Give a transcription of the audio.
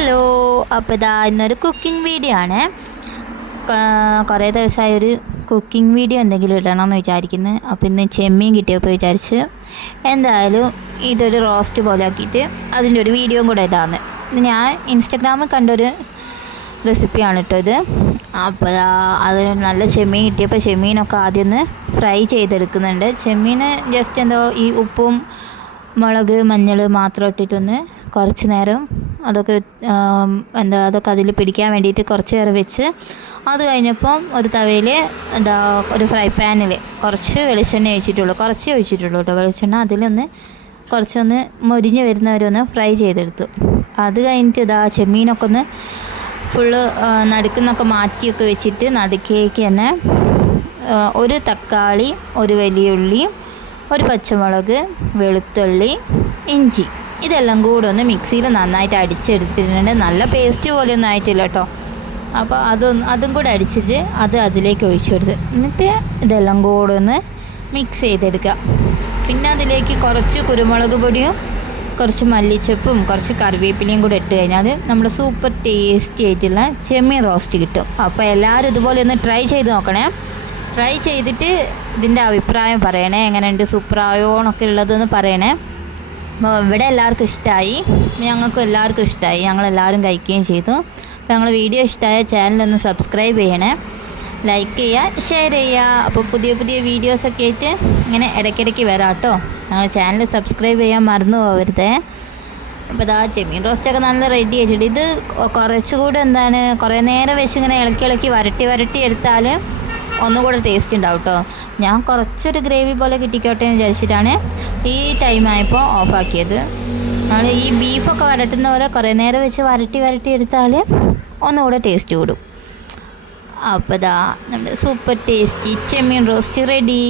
Hello, അപ്പോൾ ഇതാ ഇന്നൊരു കുക്കിംഗ് വീഡിയോ ആണ്. കുറേ ദിവസമായി ഒരു കുക്കിംഗ് വീഡിയോ എന്തെങ്കിലും ഇടണമെന്ന് വിചാരിക്കുന്നു. അപ്പോൾ ഇന്ന് ചെമ്മീൻ കിട്ടിയപ്പോൾ വിചാരിച്ച് എന്തായാലും ഇതൊരു റോസ്റ്റ് പോലെ ആക്കിയിട്ട് അതിൻ്റെ ഒരു വീഡിയോയും കൂടെ ഇതാണ്. ഞാൻ ഇൻസ്റ്റഗ്രാമിൽ കണ്ടൊരു റെസിപ്പിയാണ് കേട്ടോ ഇത്. അപ്പോൾ അതിന് നല്ല ചെമ്മീൻ കിട്ടിയപ്പോൾ ചെമ്മീനൊക്കെ ആദ്യം ഒന്ന് ഫ്രൈ ചെയ്തെടുക്കുന്നുണ്ട്. ചെമ്മീൻ ജസ്റ്റ് എന്തോ ഈ ഉപ്പും മുളക് മഞ്ഞൾ മാത്രം ഇട്ടിട്ടൊന്ന് കുറച്ച് നേരം അതൊക്കെ അതൊക്കെ അതിൽ പിടിക്കാൻ വേണ്ടിയിട്ട് കുറച്ച് നേരം വെച്ച് അത് കഴിഞ്ഞപ്പം ഒരു തവയിൽ ഒരു ഫ്രൈ പാനിൽ കുറച്ച് വെളിച്ചെണ്ണ കുറച്ചേ ഒഴിച്ചിട്ടുള്ളൂ കേട്ടോ. വെളിച്ചെണ്ണ അതിലൊന്ന് കുറച്ചൊന്ന് മൊരിഞ്ഞ് വരുന്നവരൊന്ന് ഫ്രൈ ചെയ്തെടുത്തു. അത് കഴിഞ്ഞിട്ട് ചെമ്മീനൊക്കെ ഒന്ന് ഫുള്ള് നടുക്കുന്നൊക്കെ മാറ്റിയൊക്കെ വെച്ചിട്ട് നടുക്കേക്ക് തന്നെ ഒരു തക്കാളി, ഒരു വലിയ ഉള്ളി, ഒരു പച്ചമുളക്, വെളുത്തുള്ളി, ഇഞ്ചി ഇതെല്ലാം കൂടെ ഒന്ന് മിക്സിയിൽ നന്നായിട്ട് അടിച്ചെടുത്തിട്ടുണ്ട്. നല്ല പേസ്റ്റ് പോലെയൊന്നും ആയിട്ടില്ല കേട്ടോ. അപ്പോൾ അതും കൂടെ അടിച്ചിട്ട് അതിലേക്ക് ഒഴിച്ചു കൊടുത്ത് എന്നിട്ട് ഇതെല്ലാം കൂടെ ഒന്ന് മിക്സ് ചെയ്തെടുക്കുക. പിന്നെ അതിലേക്ക് കുറച്ച് കുരുമുളക് പൊടിയും കുറച്ച് മല്ലിച്ചപ്പും കുറച്ച് കറിവേപ്പിലയും കൂടെ ഇട്ട് കഴിഞ്ഞാൽ നമ്മുടെ സൂപ്പർ ടേസ്റ്റി ആയിട്ടുള്ള ചെമ്മീൻ റോസ്റ്റ് കിട്ടും. അപ്പോൾ എല്ലാവരും ഇതുപോലെ ഒന്ന് ട്രൈ ചെയ്ത് നോക്കണേ. ട്രൈ ചെയ്തിട്ട് ഇതിൻ്റെ അഭിപ്രായം പറയണേ, എങ്ങനെയുണ്ട്, സൂപ്പറായോ എന്നൊക്കെ ഉള്ളതെന്ന് പറയണേ. അപ്പോൾ ഇവിടെ എല്ലാവർക്കും ഇഷ്ടമായി, ഞങ്ങൾക്കും എല്ലാവർക്കും ഇഷ്ടമായി, ഞങ്ങളെല്ലാവരും കഴിക്കുകയും ചെയ്തു. അപ്പോൾ ഞങ്ങൾ വീഡിയോ ഇഷ്ടമായ ചാനലൊന്ന് സബ്സ്ക്രൈബ് ചെയ്യണേ, ലൈക്ക് ചെയ്യുക, ഷെയർ ചെയ്യുക. അപ്പോൾ പുതിയ പുതിയ വീഡിയോസൊക്കെ ആയിട്ട് ഇങ്ങനെ ഇടയ്ക്കിടയ്ക്ക് വരാം കേട്ടോ. ഞങ്ങൾ ചാനൽ സബ്സ്ക്രൈബ് ചെയ്യാൻ മറന്നു പോകരുതേ. അപ്പോൾ ചെമ്മീൻ റോസ്റ്റൊക്കെ നല്ല റെഡി ആയിട്ടുണ്ട്. ഇത് കുറച്ചുകൂടെ കുറേ നേരം വെച്ച് ഇങ്ങനെ ഇളക്കി വരട്ടി എടുത്താൽ ഒന്നുകൂടെ ടേസ്റ്റ് ഉണ്ടാവും കേട്ടോ. ഞാൻ കുറച്ചൊരു ഗ്രേവി പോലെ കിട്ടിക്കോട്ടെ എന്ന് വിചാരിച്ചിട്ടാണ് ഈ ടൈമായപ്പോൾ ഓഫാക്കിയത്. നമ്മൾ ഈ ബീഫൊക്കെ വരട്ടുന്ന പോലെ കുറേ നേരം വെച്ച് വരട്ടി എടുത്താൽ ഒന്നുകൂടെ ടേസ്റ്റ് കൂടും. അപ്പോൾ നമ്മുടെ സൂപ്പർ ടേസ്റ്റി ചെമ്മീൻ റോസ്റ്റ് റെഡി.